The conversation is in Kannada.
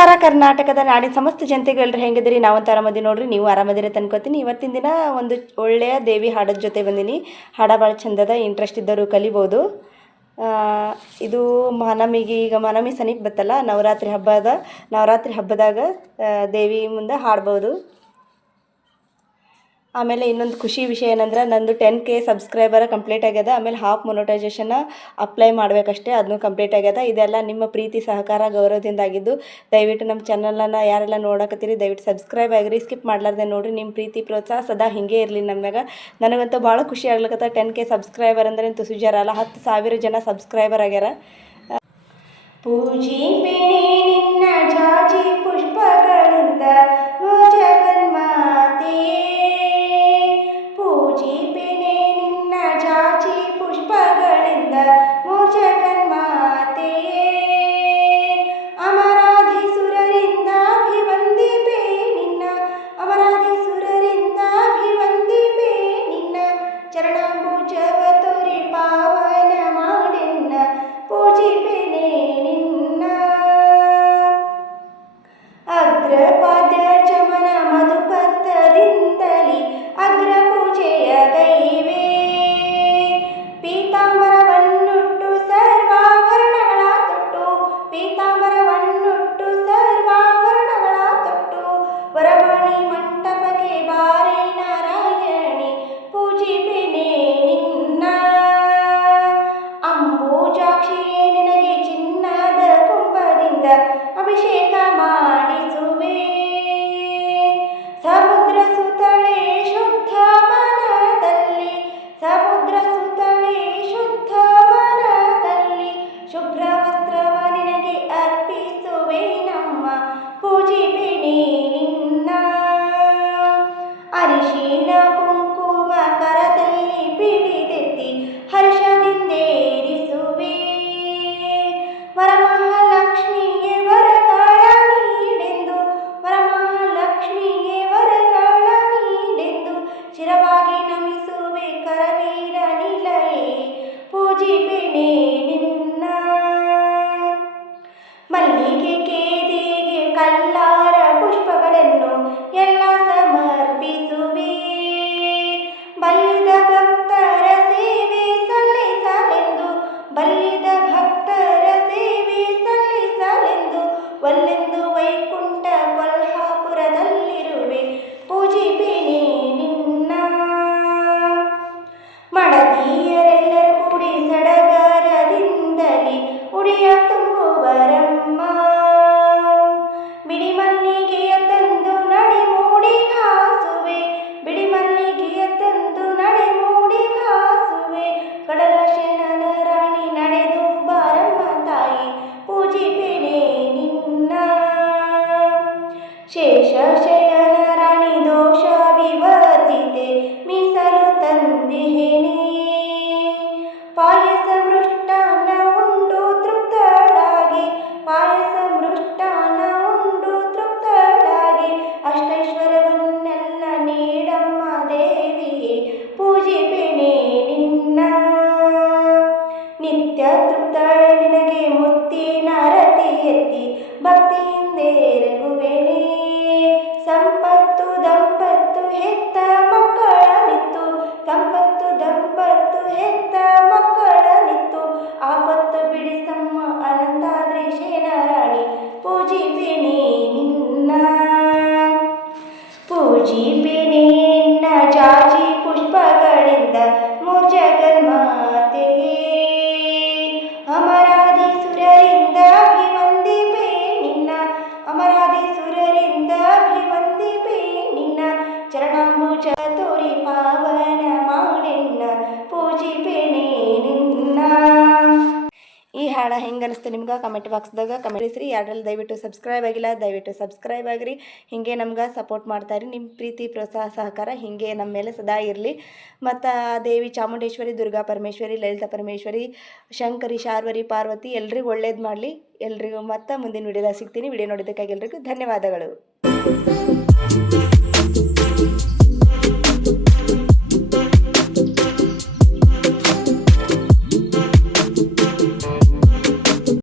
ನಮಸ್ಕಾರ. ಕರ್ನಾಟಕದ ನಾಡಿನ ಸಮಸ್ತ ಜನತೆಗೆ ಹೆಂಗಿದ್ರಿ ನಾವಂತ ಆರಾಮದಿ ನೋಡ್ರಿ. ನೀವು ಆರಾಮದಿರೇ ಅನ್ಕೋತೀನಿ ಇವತ್ತಿನ ದಿನ ಒಂದು ಒಳ್ಳೆಯ ದೇವಿ ಹಾಡದ ಜೊತೆ ಬಂದೀನಿ. ಹಾಡ ಭಾಳ ಚಂದದ ಇಂಟ್ರೆಸ್ಟ್ ಇದ್ದವರು ಕಲಿಬೋದು. ಇದು ಮಹಾನಮಿಗೆ, ಈಗ ಮಹಾನಮಿ ಸನಿಪ್ ಬತ್ತಲ್ಲ, ನವರಾತ್ರಿ ಹಬ್ಬದ, ನವರಾತ್ರಿ ಹಬ್ಬದಾಗ ದೇವಿ ಮುಂದೆ ಹಾಡ್ಬೋದು. ಆಮೇಲೆ ಇನ್ನೊಂದು ಖುಷಿ ವಿಷಯ ಏನಂದ್ರೆ ನಂದು ಟೆನ್ ಕೆ ಸಬ್ಸ್ಕ್ರೈಬರ್ ಕಂಪ್ಲೀಟ್ ಆಗ್ಯದ, ಆಮೇಲೆ ಹಾಫ್ ಮೊನೋಟೈಸೇಷನ್ನ ಅಪ್ಲೈ ಮಾಡಬೇಕಷ್ಟೇ ಅದನ್ನು ಕಂಪ್ಲೀಟ್ ಆಗ್ಯದ. ಇದೆಲ್ಲ ನಿಮ್ಮ ಪ್ರೀತಿ, ಸಹಕಾರ ಗೌರವದಿಂದ ಆಗಿದ್ದು ದಯವಿಟ್ಟು ನಮ್ಮ ಚಾನಲನ್ನು ಯಾರೆಲ್ಲ ನೋಡಕತ್ತೀರಿ, ದಯವಿಟ್ಟು ಸಬ್ಸ್ಕ್ರೈಬ್ ಆಗಿರಿ ಸ್ಕಿಪ್ ಮಾಡ್ಲಾರ್ದೆ ನೋಡಿರಿ ನಿಮ್ಮ ಪ್ರೀತಿ, ಪ್ರೋತ್ಸಾಹ ಸದಾ ಹಿಂಗೆ ಇರಲಿ ನಮ್ಯಾಗ ನನಗಂತೂ ಭಾಳ ಖುಷಿ ಆಗ್ಲಕತ್ತ ಟೆನ್ ಕೆ ಸಬ್ಸ್ಕ್ರೈಬರ್ ಅಂದ್ರೆ ತುಸು ಜರ ಅಲ್ಲ, ಹತ್ತು ಸಾವಿರ ಜನ ಸಬ್ಸ್ಕ್ರೈಬರ್ ಆಗ್ಯಾರ. ಪೂಜಿಪೆನೆ J P. ಶೇಷ ಶಯನ ರಾಣಿ ದೋಷ ಪೂಜಿಪೆನೆ ನಿನ್ನ ಜಾಜಿ ಪುಷ್ಪಗಳಿಂದ ಮೂರ್ಜಗನ್ಮಾತೆಯೇ ಅಮರಾಧಿ ಸುರರಿಂದ ಅಭಿವಂದಿಪೆ ನಿನ್ನ ಅಮರಾಧಿ ಸುರರಿಂದ ಅಭಿವಂದಿಪೆ ನಿನ್ನ. ಚರಣಾಂಬು ಚತುರಿ ಪಾವನ ಹಾಡ ಹೆಂಗೆ ಅನಿಸ್ತು ನಿಮ್ಗೆ? ಕಮೆಂಟ್ ಬಾಕ್ಸ್ದಾಗ ಕಮೆಂಟ್ ರೀ ಯಾರಲ್ಲಿ ದಯವಿಟ್ಟು ಸಬ್ಸ್ಕ್ರೈಬ್ ಆಗಿಲ್ಲ, ದಯವಿಟ್ಟು ಸಬ್ಸ್ಕ್ರೈಬ್ ಆಗಿರಿ. ಹಿಂಗೆ ನಮ್ಗೆ ಸಪೋರ್ಟ್ ಮಾಡ್ತಾಯಿರಿ ನಿಮ್ಮ ಪ್ರೀತಿ, ಪ್ರೋತ್ಸಾಹ, ಸಹಕಾರ ಹಿಂಗೆ ನಮ್ಮ ಮೇಲೆ ಸದಾ ಇರಲಿ. ಮತ್ತು ದೇವಿ ಚಾಮುಂಡೇಶ್ವರಿ, ದುರ್ಗಾ ಪರಮೇಶ್ವರಿ, ಲಲಿತಾ ಪರಮೇಶ್ವರಿ, ಶಂಕರಿ, ಶಾರ್ವರಿ, ಪಾರ್ವತಿ ಎಲ್ರಿಗೂ ಒಳ್ಳೇದು ಮಾಡಲಿ. ಎಲ್ರಿಗೂ ಮತ್ತೆ ಮುಂದಿನ ವಿಡಿಯೋದಾಗ ಸಿಗ್ತೀನಿ. ವಿಡಿಯೋ ನೋಡಿದ್ದಕ್ಕಾಗಿ ಎಲ್ರಿಗೂ ಧನ್ಯವಾದಗಳು.